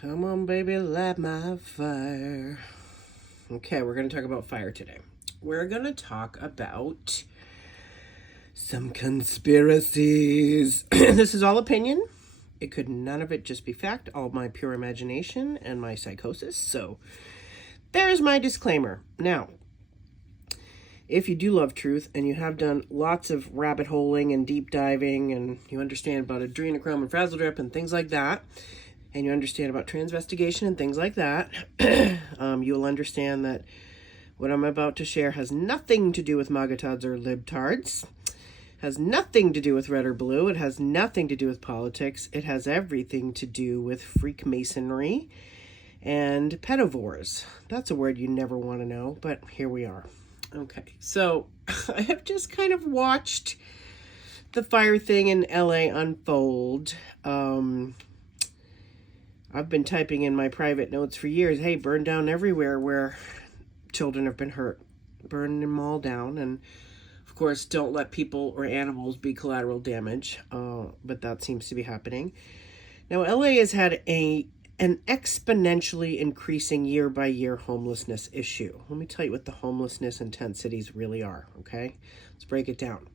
Come on, baby, light my fire. Okay, we're going to talk about fire today. We're going to talk about some conspiracies. This is all opinion. It could none of it just be fact, all my pure imagination and my psychosis. So there's my disclaimer. Now, if you do love truth and you have done lots of rabbit holing and deep diving and you understand about adrenochrome and frazzledrip and things like that, and you understand about transvestigation and things like that, you'll understand that what I'm about to share has nothing to do with magatods or libtards, has nothing to do with red or blue, it has nothing to do with politics, it has everything to do with Freakmasonry and pedivores. That's a word you never want to know, but here we are. Okay, so I have just kind of watched the fire thing in LA unfold. I've been typing in my private notes for years, hey, burn down everywhere where children have been hurt. Burn them all down. And, of course, don't let people or animals be collateral damage. But that seems to be happening. Now, LA has had an exponentially increasing year-by-year homelessness issue. Let me tell you what the homelessness intensities really are, okay? Let's break it down.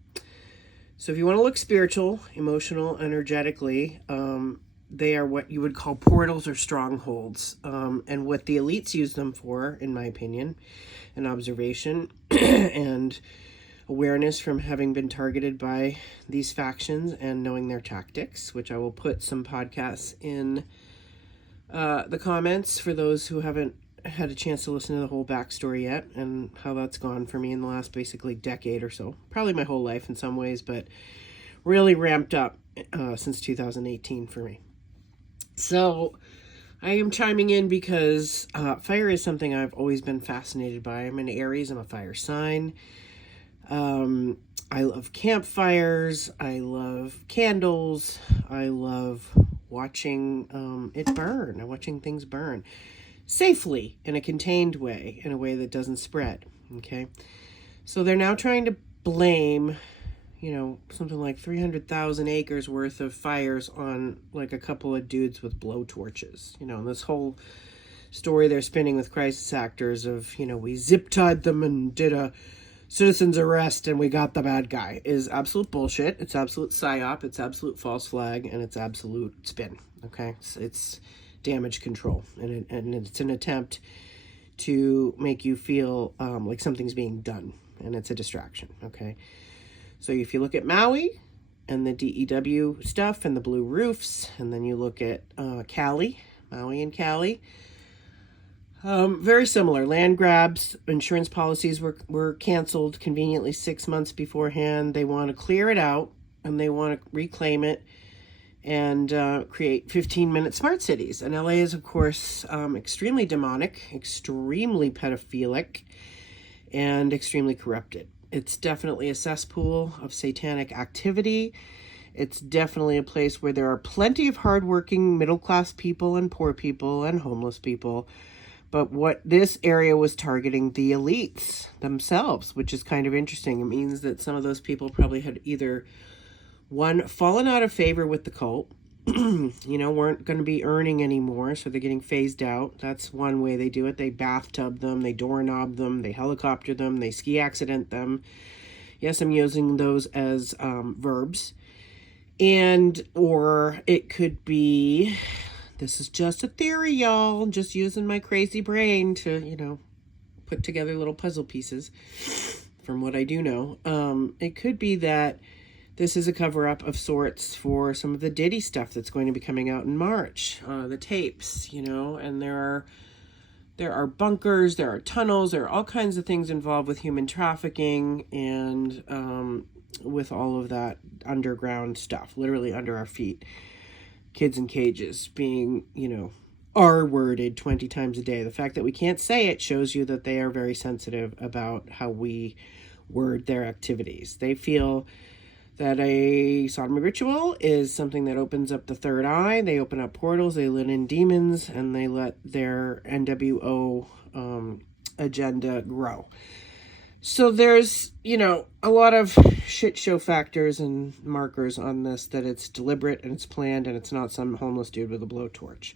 So if you want to look spiritual, emotional, energetically, they are what you would call portals or strongholds. And what the elites use them for, in my opinion, and observation and awareness from having been targeted by these factions and knowing their tactics, which I will put some podcasts in the comments for those who haven't had a chance to listen to the whole backstory yet and how that's gone for me in the last basically decade or so. Probably my whole life in some ways, but really ramped up since 2018 for me. So I am chiming in because fire is something I've always been fascinated by. I'm an Aries. I'm a fire sign. I love campfires. I love candles. I love watching it burn. Watching things burn safely in a contained way, in a way that doesn't spread. Okay. So they're now trying to blame, something like 300,000 acres worth of fires on like a couple of dudes with blowtorches. And this whole story they're spinning with crisis actors of, we zip-tied them and did a citizen's arrest and we got the bad guy is absolute bullshit. It's absolute psyop. It's absolute false flag, and it's absolute spin. Okay, it's damage control, and it's an attempt to make you feel like something's being done, and it's a distraction. Okay. So if you look at Maui and the DEW stuff and the blue roofs, and then you look at Cali, Maui and Cali, very similar. Land grabs, insurance policies were canceled conveniently 6 months beforehand. They want to clear it out, and they want to reclaim it and create 15-minute smart cities. And LA is, of course, extremely demonic, extremely pedophilic, and extremely corrupted. It's definitely a cesspool of satanic activity. It's definitely a place where there are plenty of hardworking middle-class people and poor people and homeless people. But what this area was targeting the elites themselves, which is kind of interesting. It means that some of those people probably had either, one, fallen out of favor with the cult, weren't going to be earning anymore, so they're getting phased out. That's one way they do it. They bathtub them, they doorknob them, they helicopter them, they ski accident them. Yes, I'm using those as verbs. Or it could be, this is just a theory, y'all, just using my crazy brain to, put together little puzzle pieces from what I do know. It could be that this is a cover-up of sorts for some of the Diddy stuff that's going to be coming out in March, the tapes, and there are bunkers, there are tunnels, there are all kinds of things involved with human trafficking and with all of that underground stuff, literally under our feet. Kids in cages being, R-worded 20 times a day. The fact that we can't say it shows you that they are very sensitive about how we word their activities. They feel that a sodomy ritual is something that opens up the third eye. They open up portals, they let in demons, and they let their NWO agenda grow. So there's, a lot of shit show factors and markers on this, that it's deliberate and it's planned and it's not some homeless dude with a blowtorch.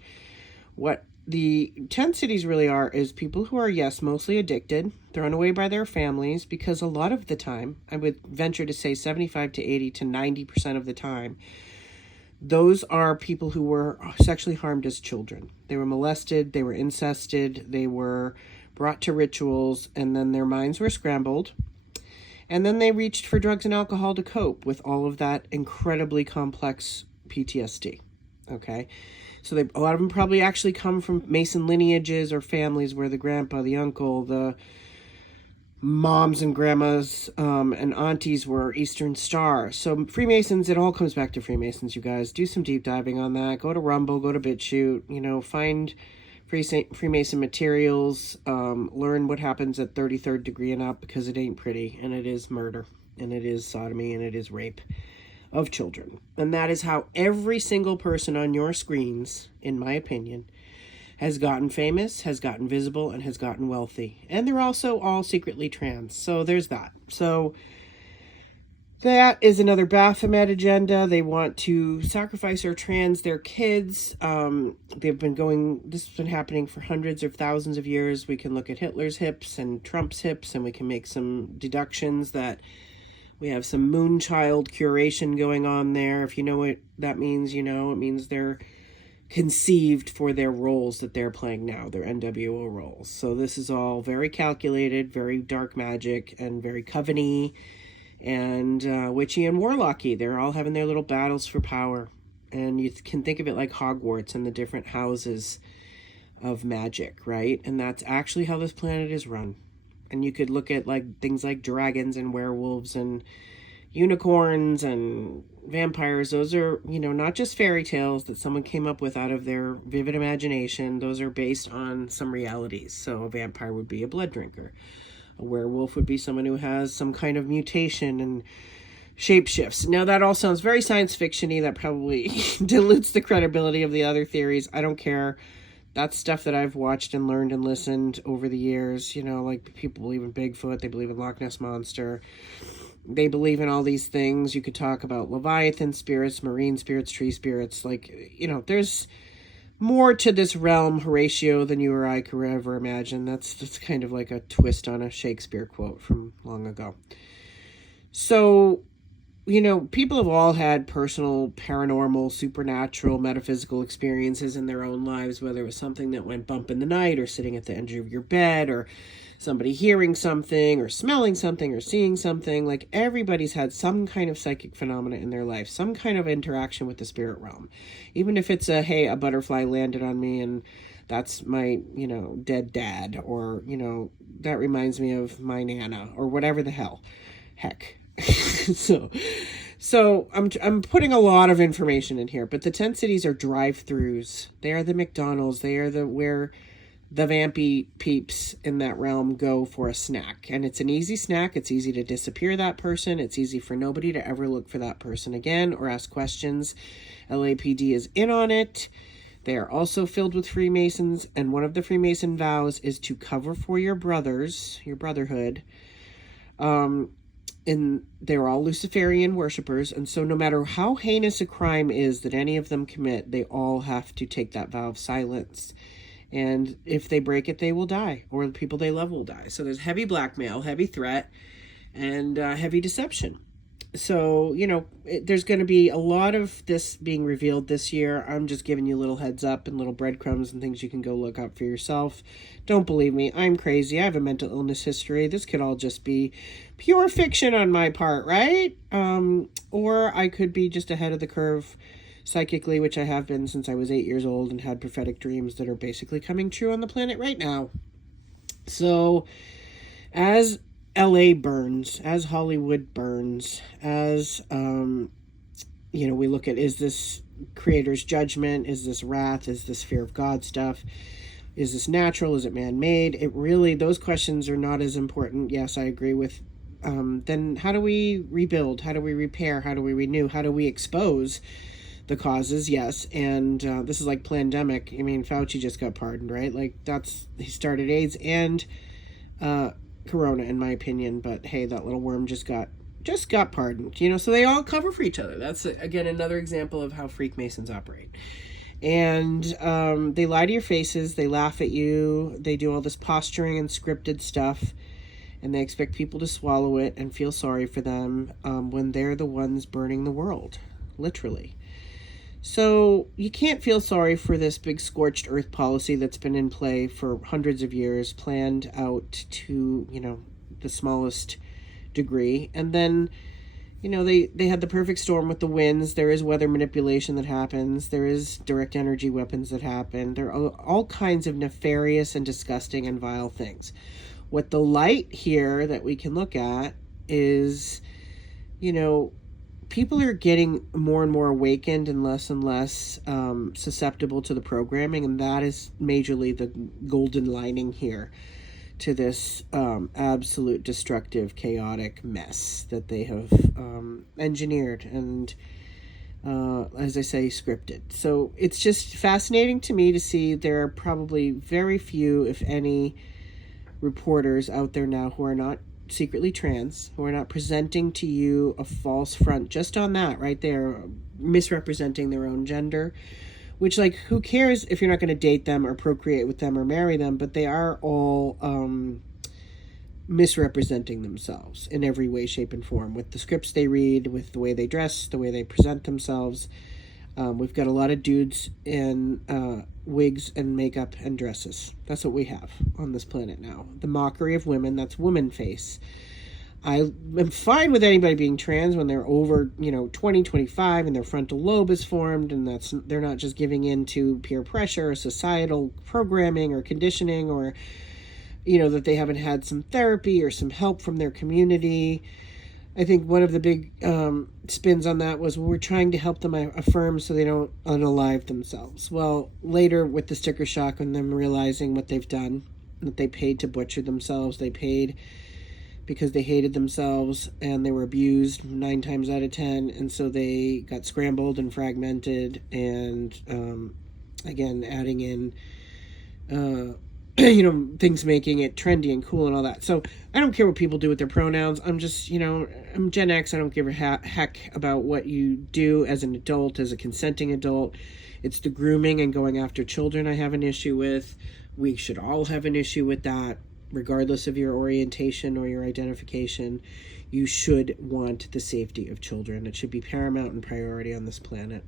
What the tent cities really are is people who are, yes, mostly addicted, thrown away by their families, because a lot of the time, I would venture to say 75 to 80 to 90% of the time, those are people who were sexually harmed as children. They were molested, they were incested, they were brought to rituals, and then their minds were scrambled. And then they reached for drugs and alcohol to cope with all of that incredibly complex PTSD. Okay? So a lot of them probably actually come from Mason lineages or families where the grandpa, the uncle, the moms and grandmas and aunties were Eastern Star. So Freemasons, it all comes back to Freemasons, you guys. Do some deep diving on that. Go to Rumble, go to BitChute, find Freemason materials, learn what happens at 33rd degree and up, because it ain't pretty, and it is murder, and it is sodomy, and it is rape of children. And that is how every single person on your screens, in my opinion, has gotten famous, has gotten visible, and has gotten wealthy. And they're also all secretly trans. So there's that. So that is another Baphomet agenda. They want to sacrifice or trans their kids. This has been happening for hundreds of thousands of years. We can look at Hitler's hips and Trump's hips, and we can make some deductions that we have some moonchild curation going on there. If you know what that means, it means they're conceived for their roles that they're playing now, their NWO roles. So this is all very calculated, very dark magic, and very coven-y and witchy and warlocky. They're all having their little battles for power. And you can think of it like Hogwarts and the different houses of magic, right? And that's actually how this planet is run. And you could look at things like dragons and werewolves and unicorns and vampires. Those are, not just fairy tales that someone came up with out of their vivid imagination. Those are based on some realities. So a vampire would be a blood drinker. A werewolf would be someone who has some kind of mutation and shapeshifts. Now that all sounds very science fiction-y. That probably dilutes the credibility of the other theories. I don't care. That's stuff that I've watched and learned and listened over the years. People believe in Bigfoot. They believe in Loch Ness Monster. They believe in all these things. You could talk about Leviathan spirits, marine spirits, tree spirits. There's more to this realm, Horatio, than you or I could ever imagine. That's kind of like a twist on a Shakespeare quote from long ago. So, people have all had personal, paranormal, supernatural, metaphysical experiences in their own lives, whether it was something that went bump in the night, or sitting at the edge of your bed, or somebody hearing something, or smelling something, or seeing something. Everybody's had some kind of psychic phenomena in their life, some kind of interaction with the spirit realm. Even if it's a butterfly landed on me and that's my, dead dad, or, that reminds me of my Nana, or whatever the heck. So I'm putting a lot of information in here, but the tent cities are drive-throughs. They are the McDonald's. They are where the vampy peeps in that realm go for a snack. And it's an easy snack. It's easy to disappear that person. It's easy for nobody to ever look for that person again or ask questions. LAPD is in on it. They are also filled with Freemasons, and one of the Freemason vows is to cover for your brothers, your brotherhood. And they're all Luciferian worshipers, and so no matter how heinous a crime is that any of them commit, they all have to take that vow of silence. And if they break it, they will die, or the people they love will die. So there's heavy blackmail, heavy threat, and heavy deception. So, there's going to be a lot of this being revealed this year. I'm just giving you little heads up and little breadcrumbs and things you can go look up for yourself. Don't believe me. I'm crazy. I have a mental illness history. This could all just be pure fiction on my part, right? Or I could be just ahead of the curve psychically, which I have been since I was 8 years old and had prophetic dreams that are basically coming true on the planet right now. So, as LA burns, as Hollywood burns, as, we look at, is this creator's judgment? Is this wrath? Is this fear of God stuff? Is this natural? Is it man-made? Those questions are not as important. Yes, I agree with, then how do we rebuild? How do we repair? How do we renew? How do we expose the causes? Yes. And this is like pandemic. Fauci just got pardoned, right? He started AIDS and, Corona, in my opinion, but hey, that little worm just got pardoned, so they all cover for each other. That's again another example of how Freakmasons operate. And they lie to your faces, they laugh at you, they do all this posturing and scripted stuff, and they expect people to swallow it and feel sorry for them when they're the ones burning the world, literally. So you can't feel sorry for this big scorched earth policy that's been in play for hundreds of years, planned out to, the smallest degree. And then, they had the perfect storm with the winds. There is weather manipulation that happens. There is direct energy weapons that happen. There are all kinds of nefarious and disgusting and vile things. What the light here that we can look at is, people are getting more and more awakened and less susceptible to the programming, and that is majorly the golden lining here to this absolute destructive, chaotic mess that they have engineered and, as I say, scripted. So it's just fascinating to me to see there are probably very few, if any, reporters out there now who are not secretly trans, who are not presenting to you a false front just on that right there, misrepresenting their own gender, which, like, who cares if you're not going to date them or procreate with them or marry them, but they are all misrepresenting themselves in every way, shape, and form, with the scripts they read, with the way they dress, the way they present themselves. We've got a lot of dudes in wigs and makeup and dresses. That's what we have on this planet now. The mockery of women, that's woman face. I am fine with anybody being trans when they're over, 20, 25 and their frontal lobe is formed, and they're not just giving in to peer pressure or societal programming or conditioning, or, that they haven't had some therapy or some help from their community. I think one of the big spins on that was, we're trying to help them affirm so they don't unalive themselves. Well, later with the sticker shock and them realizing what they've done, that they paid to butcher themselves, they paid because they hated themselves and they were abused 9 times out of 10. And so they got scrambled and fragmented, and again, adding in, things making it trendy and cool and all that. So I don't care what people do with their pronouns. I'm just, I'm Gen X. I don't give a heck about what you do as an adult, as a consenting adult. It's the grooming and going after children I have an issue with. We should all have an issue with that. Regardless of your orientation or your identification, you should want the safety of children. It should be paramount and priority on this planet.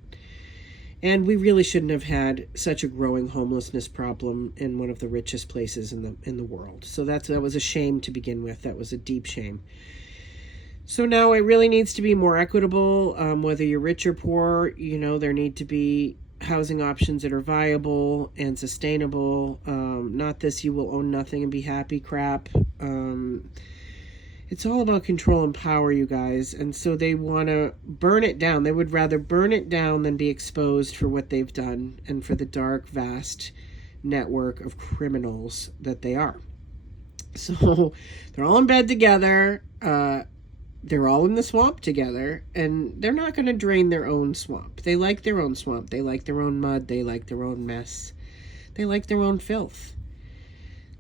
And we really shouldn't have had such a growing homelessness problem in one of the richest places in the world. So that was a shame to begin with. That was a deep shame. So now it really needs to be more equitable. Whether you're rich or poor, there need to be housing options that are viable and sustainable. Not this "you will own nothing and be happy" crap. It's all about control and power, you guys. And so they want to burn it down. They would rather burn it down than be exposed for what they've done and for the dark, vast network of criminals that they are. So they're all in bed together. They're all in the swamp together, and they're not going to drain their own swamp. They like their own swamp. They like their own mud. They like their own mess. They like their own filth.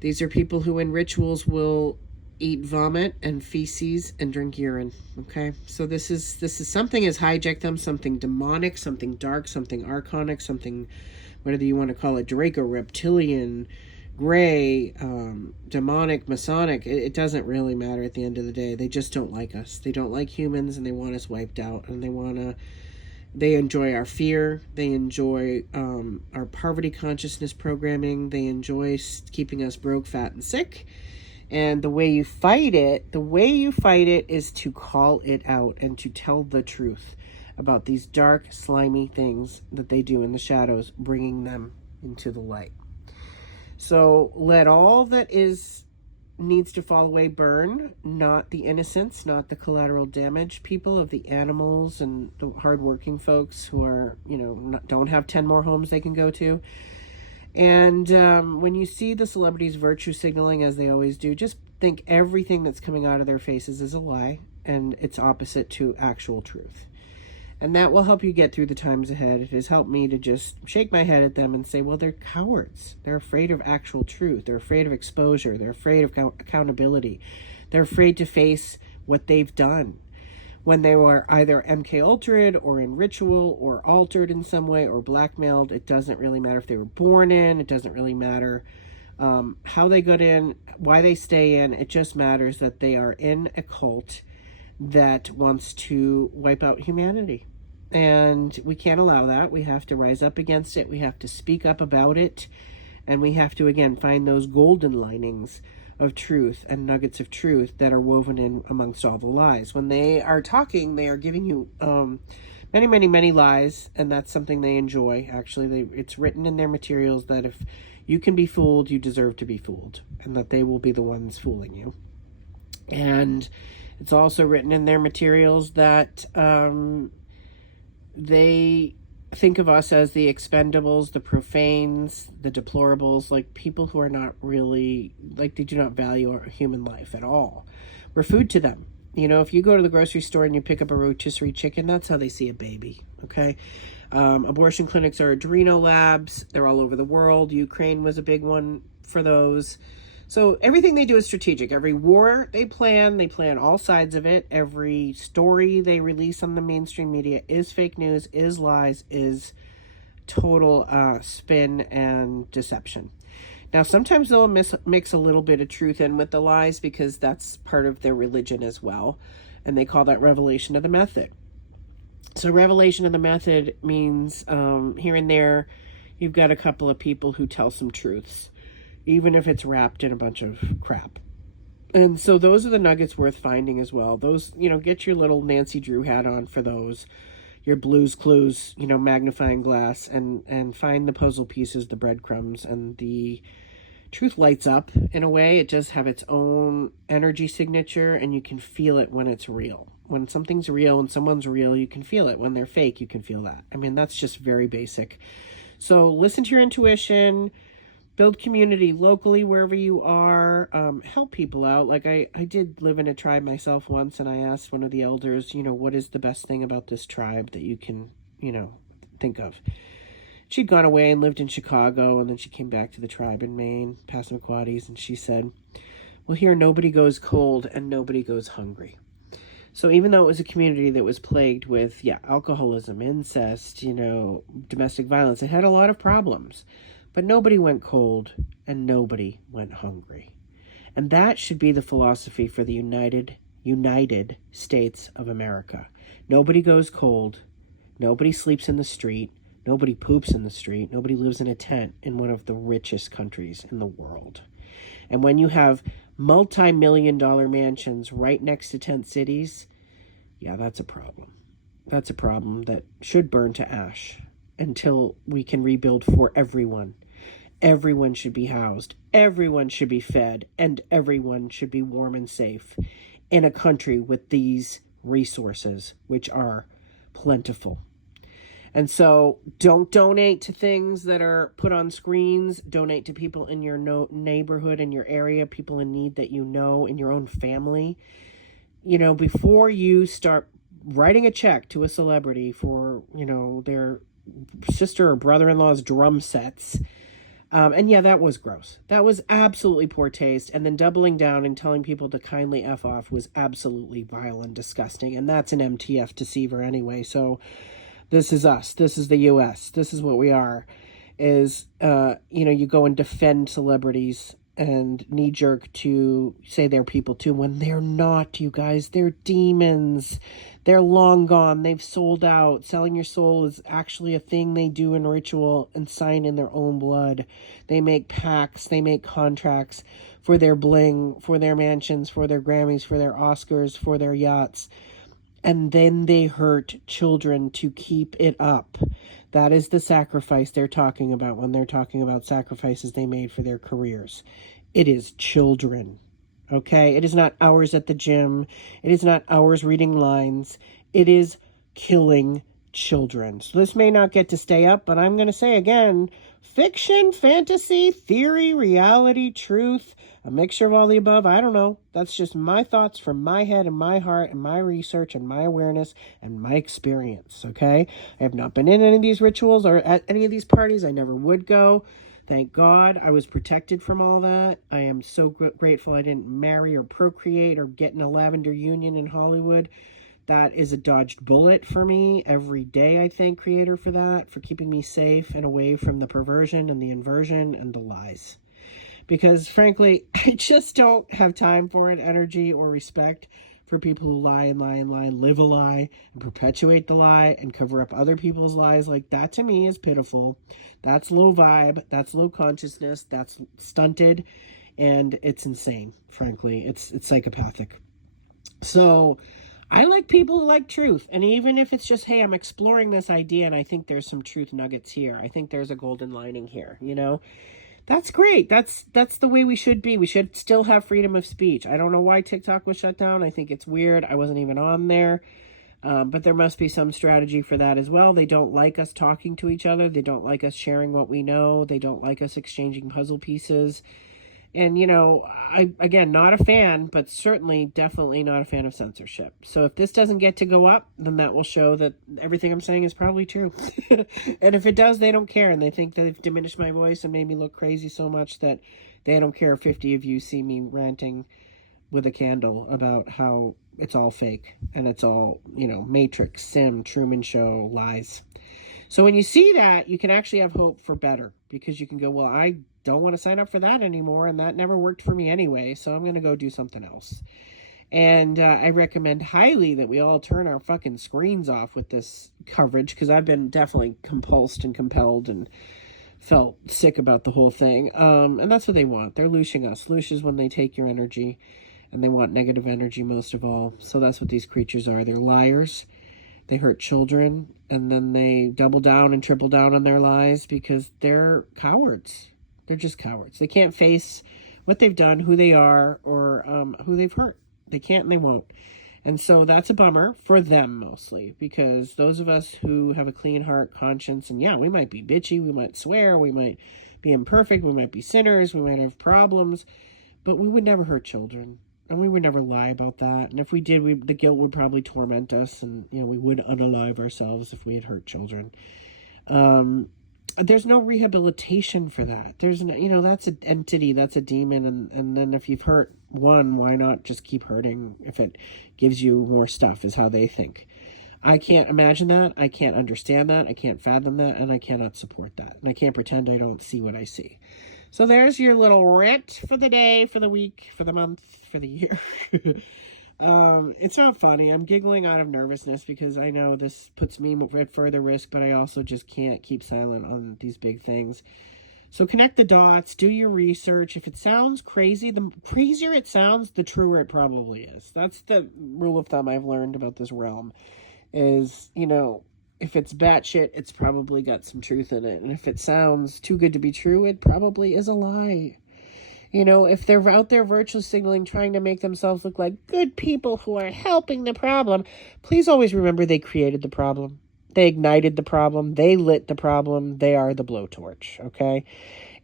These are people who in rituals will eat vomit and feces and drink urine. Okay, so this is something has hijacked them, something demonic, something dark, something archonic, something, whatever you want to call it, Draco, reptilian, gray, demonic, Masonic. It doesn't really matter at the end of the day. They just don't like us. They don't like humans, and they want us wiped out, and they enjoy our fear. They enjoy our poverty consciousness programming. They enjoy keeping us broke, fat, and sick. And the way you fight it is to call it out and to tell the truth about these dark, slimy things that they do in the shadows, bringing them into the light. So let all that needs to fall away burn, not the innocents, not the collateral damage people of the animals and the hardworking folks who are, don't have 10 more homes they can go to. And when you see the celebrities virtue signaling, as they always do, just think everything that's coming out of their faces is a lie, and it's opposite to actual truth. And that will help you get through the times ahead. It has helped me to just shake my head at them and say, well, they're cowards. They're afraid of actual truth. They're afraid of exposure. They're afraid of accountability. They're afraid to face what they've done. when they were either MK Ultra'd or in ritual or altered in some way or blackmailed. It doesn't really matter if they were born in. It doesn't really matter how they got in, why they stay in. It just matters that they are in a cult that wants to wipe out humanity. And we can't allow that. We have to rise up against it. We have to speak up about it. And we have to, again, find those golden linings of truth and nuggets of truth that are woven in amongst all the lies. When they are talking, they are giving you many, many, many lies, and that's something they enjoy. Actually, it's written in their materials that if you can be fooled, you deserve to be fooled, and that they will be the ones fooling you. And it's also written in their materials that they think of us as the expendables, the profanes, the deplorables, like people who are not really, like they do not value our human life at all. We're food to them. You know, if you go to the grocery store and you pick up a rotisserie chicken, that's how they see a baby, okay? Abortion clinics are adrenal labs. They're all over the world. Ukraine was a big one for those. So everything they do is strategic. Every war they plan all sides of it. Every story they release on the mainstream media is fake news, is lies, is total spin and deception. Now, sometimes they'll mix a little bit of truth in with the lies because that's part of their religion as well. And they call that revelation of the method. So revelation of the method means here and there, you've got a couple of people who tell some truths, even if it's wrapped in a bunch of crap. And so those are the nuggets worth finding as well. Those, you know, get your little Nancy Drew hat on for those, your Blue's Clues, you know, magnifying glass, and find the puzzle pieces, the breadcrumbs, and the truth lights up in a way. It does have its own energy signature, and you can feel it when it's real. When something's real and someone's real, you can feel it. When they're fake, you can feel that. I mean, that's just very basic. So listen to your intuition. Build community locally wherever you are. Help people out. Like I did live in a tribe myself once, and I asked one of the elders, you know, what is the best thing about this tribe that you can, you know, think of? She'd gone away and lived in Chicago, and then she came back to the tribe in Maine, Passamaquoddies, and she said, well, here nobody goes cold and nobody goes hungry. So even though it was a community that was plagued with, alcoholism, incest, you know, domestic violence, it had a lot of problems. But nobody went cold and nobody went hungry. And that should be the philosophy for the United States of America. Nobody goes cold. Nobody sleeps in the street. Nobody poops in the street. Nobody lives in a tent in one of the richest countries in the world. And when you have multi-million-dollar mansions right next to tent cities, that's a problem. That's a problem that should burn to ash until we can rebuild for everyone. Everyone should be housed, everyone should be fed, and everyone should be warm and safe in a country with these resources, which are plentiful. And so don't donate to things that are put on screens. Donate to people in your neighborhood, in your area, people in need that you know, in your own family. You know, before you start writing a check to a celebrity for, you know, their sister or brother-in-law's drum sets. And that was gross. That was absolutely poor taste. And then doubling down and telling people to kindly F off was absolutely vile and disgusting. And that's an MTF deceiver anyway. So this is us. This is the U.S. This is what we are. Is, you go and defend celebrities and knee-jerk to say they're people too, when they're not, you guys. They're demons. They're long gone. They've sold out. Selling your soul is actually a thing they do in ritual and sign in their own blood. They make pacts. They make contracts for their bling, for their mansions, for their Grammys, for their Oscars, for their yachts. And then they hurt children to keep it up. That is the sacrifice they're talking about when they're talking about sacrifices they made for their careers. It is children, okay? It is not hours at the gym. It is not hours reading lines. It is killing children. So this may not get to stay up, but I'm going to say again, fiction, fantasy, theory, reality, truth, a mixture of all the above. I don't know. That's just my thoughts from my head and my heart and my research and my awareness and my experience, okay? I have not been in any of these rituals or at any of these parties. I never would go. Thank God I was protected from all that. I am so grateful I didn't marry or procreate or get in a lavender union in Hollywood. That is a dodged bullet for me every day, I thank Creator for that, for keeping me safe and away from the perversion and the inversion and the lies. Because frankly, I just don't have time for it, energy, or respect for people who lie and lie and lie and live a lie and perpetuate the lie and cover up other people's lies. Like, that to me is pitiful. That's low vibe. That's low consciousness. That's stunted. And it's insane, frankly. It's psychopathic. So I like people who like truth. And even if it's just, hey, I'm exploring this idea and I think there's some truth nuggets here. I think there's a golden lining here, you know? That's great. That's the way we should be. We should still have freedom of speech. I don't know why TikTok was shut down. I think it's weird. I wasn't even on there. But there must be some strategy for that as well. They don't like us talking to each other. They don't like us sharing what we know. They don't like us exchanging puzzle pieces. And, you know, again, not a fan, but certainly definitely not a fan of censorship. So if this doesn't get to go up, then that will show that everything I'm saying is probably true. And if it does, they don't care. And they think that they've diminished my voice and made me look crazy so much that they don't care if 50 of you see me ranting with a candle about how it's all fake and it's all, you know, Matrix, Sim, Truman Show, lies. So when you see that, you can actually have hope for better, because you can go, well, I don't want to sign up for that anymore, and that never worked for me anyway, so I'm going to go do something else. And I recommend highly that we all turn our fucking screens off with this coverage, because I've been definitely compulsed and compelled and felt sick about the whole thing. And that's what they want. They're looshing us. Loosh is when they take your energy, and they want negative energy most of all. So that's what these creatures are. They're liars. They hurt children, and then they double down and triple down on their lies because they're cowards. They're just cowards. They can't face what they've done, who they are, or who they've hurt. They can't and they won't. And so that's a bummer for them mostly, because those of us who have a clean heart, conscience, and yeah, we might be bitchy, we might swear, we might be imperfect, we might be sinners, we might have problems, but we would never hurt children. And we would never lie about that. And if we did, the guilt would probably torment us. And, you know, we would unalive ourselves if we had hurt children. There's no rehabilitation for that. There's no, you know, that's an entity, that's a demon. And then if you've hurt one, why not just keep hurting if it gives you more stuff, is how they think. I can't imagine that. I can't understand that. I can't fathom that. And I cannot support that. And I can't pretend I don't see what I see. So there's your little rant for the day, for the week, for the month, for the year. It's not funny. I'm giggling out of nervousness because I know this puts me at further risk, but I also just can't keep silent on these big things. So connect the dots, do your research. If it sounds crazy, the crazier it sounds, the truer it probably is. That's the rule of thumb I've learned about this realm is, you know, if it's batshit, it's probably got some truth in it. And if it sounds too good to be true, it probably is a lie. You know, if they're out there virtue signaling, trying to make themselves look like good people who are helping the problem, please always remember they created the problem. They ignited the problem. They lit the problem. They are the blowtorch, okay?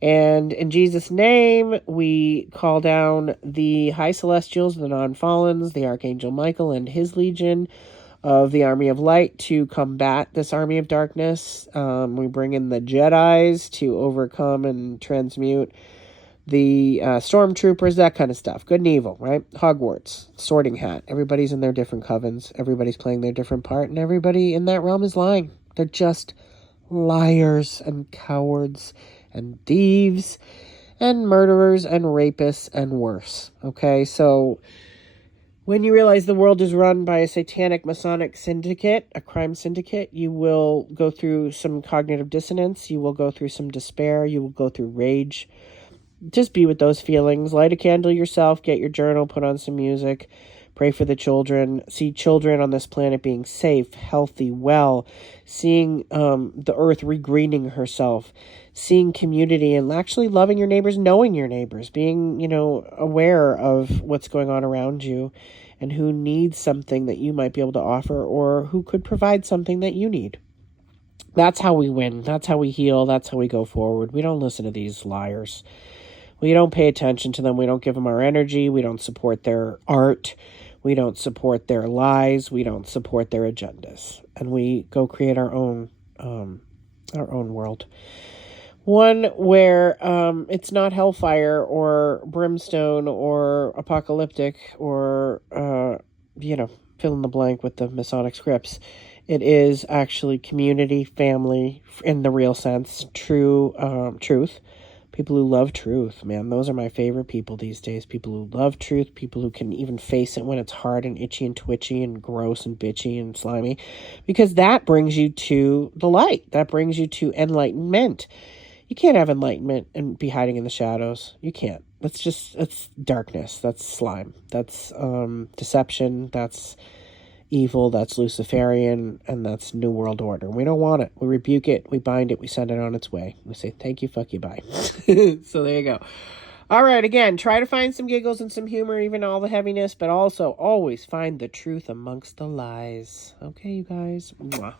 And in Jesus' name, we call down the high celestials, the non-fallens, the Archangel Michael and his legion of the army of light to combat this army of darkness. We bring in the Jedis to overcome and transmute the stormtroopers, that kind of stuff. Good and evil, right? Hogwarts, Sorting Hat. Everybody's in their different covens. Everybody's playing their different part, and everybody in that realm is lying. They're just liars and cowards and thieves and murderers and rapists and worse. Okay, so when you realize the world is run by a satanic Masonic syndicate, a crime syndicate, you will go through some cognitive dissonance. You will go through some despair. You will go through rage. Just be with those feelings. Light a candle yourself. Get your journal. Put on some music. Pray for the children. See children on this planet being safe, healthy, well. Seeing the earth regreening herself. Seeing community and actually loving your neighbors, knowing your neighbors. Being, you know, aware of what's going on around you and who needs something that you might be able to offer or who could provide something that you need. That's how we win. That's how we heal. That's how we go forward. We don't listen to these liars. We don't pay attention to them. We don't give them our energy. We don't support their art. We don't support their lies. We don't support their agendas. And we go create our own world. One where it's not hellfire or brimstone or apocalyptic or, fill in the blank with the Masonic scripts. It is actually community, family, in the real sense, truth. People who love truth, man, those are my favorite people these days. People who love truth, people who can even face it when it's hard and itchy and twitchy and gross and bitchy and slimy, because that brings you to the light. That brings you to enlightenment. You can't have enlightenment and be hiding in the shadows. You can't. It's darkness. That's slime. That's deception. That's evil. That's Luciferian. And that's New World Order. We don't want it. We rebuke it. We bind it. We send it on its way. We say, thank you, fuck you, bye. So there you go. All right, again, try to find some giggles and some humor, even all the heaviness, but also always find the truth amongst the lies. Okay, you guys? Mwah.